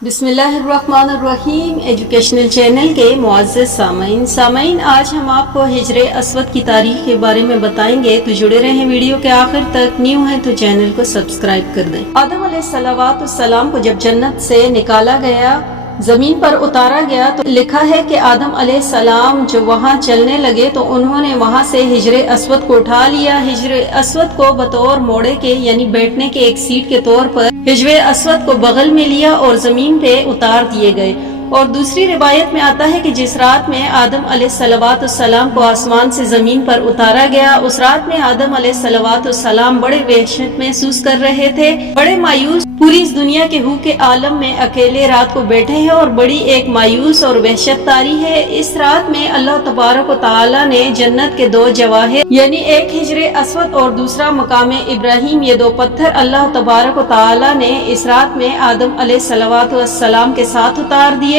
बिस्मिल्लाहिर्रहमानिर्रहीम educational channel के मुअज़्ज़ज़ सामईन आज हम आपको हिजरे अस्वद की तारीख के बारे में बताएंगे, तो जुड़े रहें वीडियो के आखिर तक। न्यू है तो चैनल को सब्सक्राइब कर दें। आदम अलैहिस्सलाम को जब जन्नत से निकाला गया, जमीन पर उतारा गया, तो लिखा है कि आदम अलैहिस्सलाम जो वहाँ चलने लगे तो उन्होंने वहाँ से हिजरे अस्वद को उठा लिया। हिजरे अस्वद को बतौर मोड़े के यानी बैठने के एक सीट के तौर पर हिजरे अस्वद को बगल में लिया और जमीन पे उतार दिए गए। और दूसरी रिवायत में आता है कि जिस रात में आदम अलैहिस्सलाम को आसमान से जमीन पर उतारा गया, उस रात में आदम अलैहिस्सलाम बड़े वहशत महसूस कर रहे थे, बड़े मायूस, पूरी इस दुनिया के हू के आलम में अकेले रात को बैठे हैं और बड़ी एक मायूस और वहशत तारी है। इस रात में अल्लाह तबारक व तआला ने जन्नत के दो जवाहिर यानी एक हिजरे अस्वद और दूसरा मकाम इब्राहिम, ये दो पत्थर अल्लाह तबारक व तआला ने इस रात में आदम अलैहिस्सलाम के साथ उतार दिए।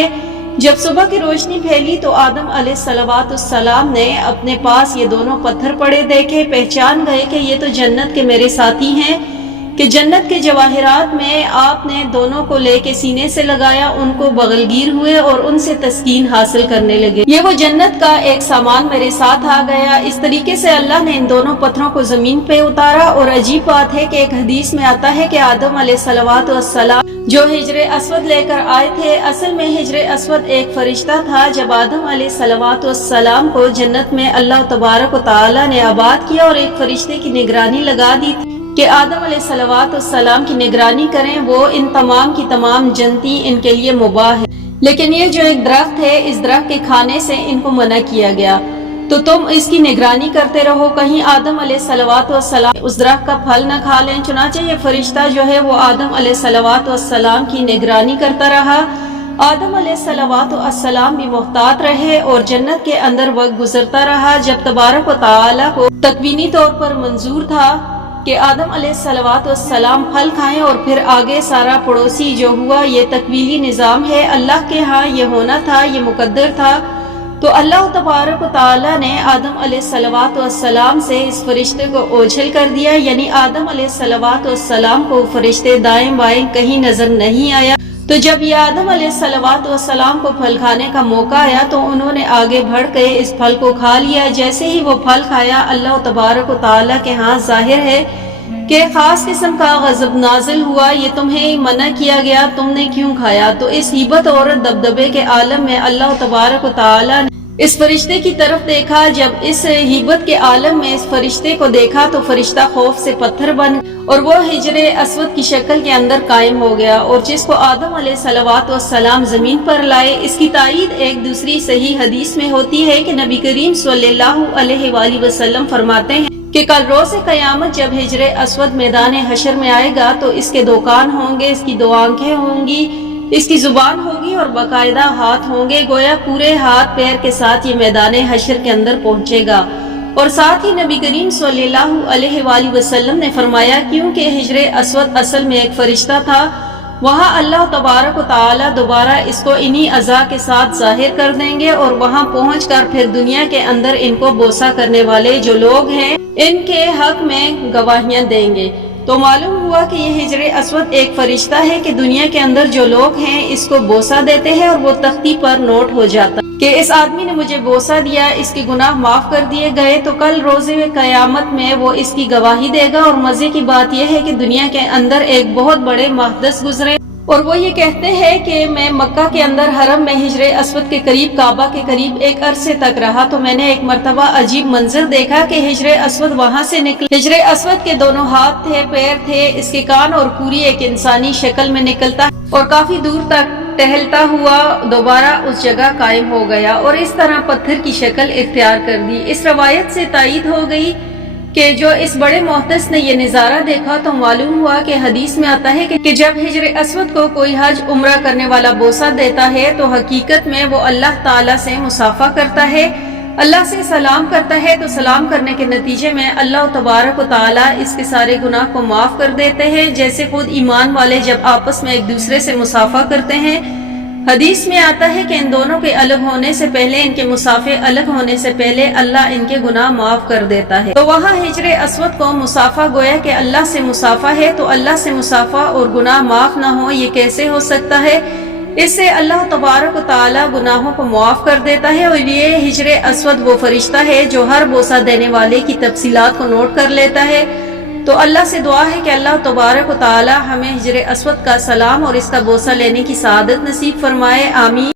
जब सुबह की रोशनी फैली तो आदम अलैहिस्सलाम ने अपने पास ये दोनों पत्थर पड़े देखे, पहचान गए कि ये तो जन्नत के मेरे साथी हैं, कि जन्नत के जवाहिरात में आपने दोनों को लेके सीने से लगाया, उनको बगलगीर हुए और उनसे तस्कीन हासिल करने लगे। ये वो जन्नत का एक सामान मेरे साथ आ गया। इस तरीके से अल्लाह ने इन दोनों पत्थरों को जमीन पे उतारा। और अजीब बात है कि एक हदीस में आता है कि आदम अलैहिस्सलाम जो हिजरे अस्वद लेकर आए थे, असल में हिजरे अस्वद एक फरिश्ता था। जब आदम अलैहिस्सलाम को जन्नत में अल्लाह तबारक व तआला ने आबाद किया और एक फरिश्ते की निगरानी लगा दी कि आदम अलैहिस्सलाम की निगरानी करें, वो इन तमाम की तमाम जनती इनके लिए मुबाह है, लेकिन ये जो एक दरख्त है, इस दरख्त के खाने से इनको मना किया गया, तो तुम इसकी निगरानी करते रहो, कहीं आदम अलैहिस्सलाम उस दरख्त का फल न खा लें। चुनांचे ये फरिश्ता जो है वो आदम अलैहिस्सलाम की निगरानी करता रहा। आदम अलैहिस्सलाम भी मोहतात रहे और जन्नत के अंदर वक्त गुजरता रहा। जब तबारक व तआला को तकवीनी तौर पर मंजूर था कि आदम अलैहिस्सलाम फल खाएं और फिर आगे सारा पड़ोसी जो हुआ, ये तकवीली निज़ाम है, अल्लाह के यहाँ ये होना था, ये मुकद्दर था। तो अल्लाह तबारक व तआला ने आदम अलैहिस्सलाम से इस फरिश्ते को ओझल कर दिया, यानी आदम अलैहिस्सलाम को फरिश्ते दाएं बाएं कहीं नजर नहीं आया। तो जब ये आदम अलैहिस्सलाम को फल खाने का मौका आया तो उन्होंने आगे बढ़ के इस फल को खा लिया। जैसे ही वो फल खाया, अल्लाह तबारक व तआला के यहाँ जाहिर है कि खास किस्म का गज़ब नाजिल हुआ, ये तुम्हें मना किया गया, तुमने क्यों खाया। तो इस हिब्बत और दबदबे के आलम में अल्लाह तबारक व तआला ने इस फरिश्ते की तरफ देखा। जब इस हिब्बत के आलम में इस फरिश्ते को देखा तो फरिश्ता खौफ से पत्थर बन और वो हिजरे अस्वद की शक्ल के अंदर कायम हो गया, और जिसको आदम अलैहिस्सलाम जमीन पर लाए। इसकी तायीद एक दूसरी सही हदीस में होती है कि नबी करीम सल्लल्लाहु अलैहि वसल्लम फरमाते हैं कि कल रोज़ क़यामत जब हिजरे अस्वद मैदान हशर में आएगा तो इसके दो कान होंगे, इसकी दो आंखें होंगी, इसकी जुबान होगी और बाकायदा हाथ होंगे, गोया पूरे हाथ पैर के साथ ये मैदान हशर के अंदर पहुंचेगा। और साथ ही नबी करीम सल्लल्लाहु अलैहि वसल्लम ने फरमाया, क्योंकि हिजरे अस्वद असल में एक फरिश्ता था, वहाँ अल्लाह तबारक व तआला दोबारा इसको इन्हीं अज़ा के साथ जाहिर कर देंगे और वहाँ पहुँचकर फिर दुनिया के अंदर इनको बोसा करने वाले जो लोग हैं इनके हक में गवाहियाँ देंगे। तो मालूम हुआ कि ये हिजरे अस्वद एक फरिश्ता है कि दुनिया के अंदर जो लोग हैं इसको बोसा देते हैं और वो तख्ती पर नोट हो जाता कि इस आदमी ने मुझे बोसा दिया, इसके गुनाह माफ कर दिए गए। तो कल रोज़े क़यामत में वो इसकी गवाही देगा। और मजे की बात यह है कि दुनिया के अंदर एक बहुत बड़े मुहद्दिस गुजरे और वो ये कहते हैं कि मैं मक्का के अंदर हरम में हिजरे अस्वद के करीब, काबा के करीब एक अरसे तक रहा, तो मैंने एक मर्तबा अजीब मंजर देखा कि हिजरे अस्वद वहाँ से निकले। हिजरे अस्वद के दोनों हाथ थे, पैर थे, इसके कान और पूरी एक इंसानी शक्ल में निकलता और काफी दूर तक टहलता हुआ दोबारा उस जगह कायम हो गया और इस तरह पत्थर की शक्ल इख्तियार कर दी। इस रवायत से तायीद हो गई कि जो इस बड़े मुहद्दिस ने ये नज़ारा देखा तो मालूम हुआ कि हदीस में आता है कि जब हिजरे अस्वद को कोई हज उम्रा करने वाला बोसा देता है तो हकीकत में वो अल्लाह ताला से मुसाफा करता है, अल्लाह से सलाम करता है। तो सलाम करने के नतीजे में अल्लाह तबारक व तआला इसके सारे गुनाह को माफ कर देते हैं, जैसे खुद ईमान वाले जब आपस में एक दूसरे से मुसाफा करते हैं। हदीस में आता है कि इन दोनों के अलग होने से पहले, इनके मुसाफे अलग होने से पहले अल्लाह इनके गुनाह माफ कर देता है। तो वहाँ हिजरे अस्वद को मुसाफा गोया कि अल्लाह से मुसाफा है, तो अल्लाह से मुसाफा और गुनाह माफ ना हो, ये कैसे हो सकता है। اس سے اللہ تبارک و تعالی گناہوں کو معاف کر دیتا ہے، اور یہ حجر اسود وہ فرشتہ ہے جو ہر بوسہ دینے والے کی تفصیلات کو نوٹ کر لیتا ہے۔ تو اللہ سے دعا ہے کہ اللہ تبارک و تعالی ہمیں حجر اسود کا سلام اور اس کا بوسہ لینے کی سعادت نصیب فرمائے، آمین۔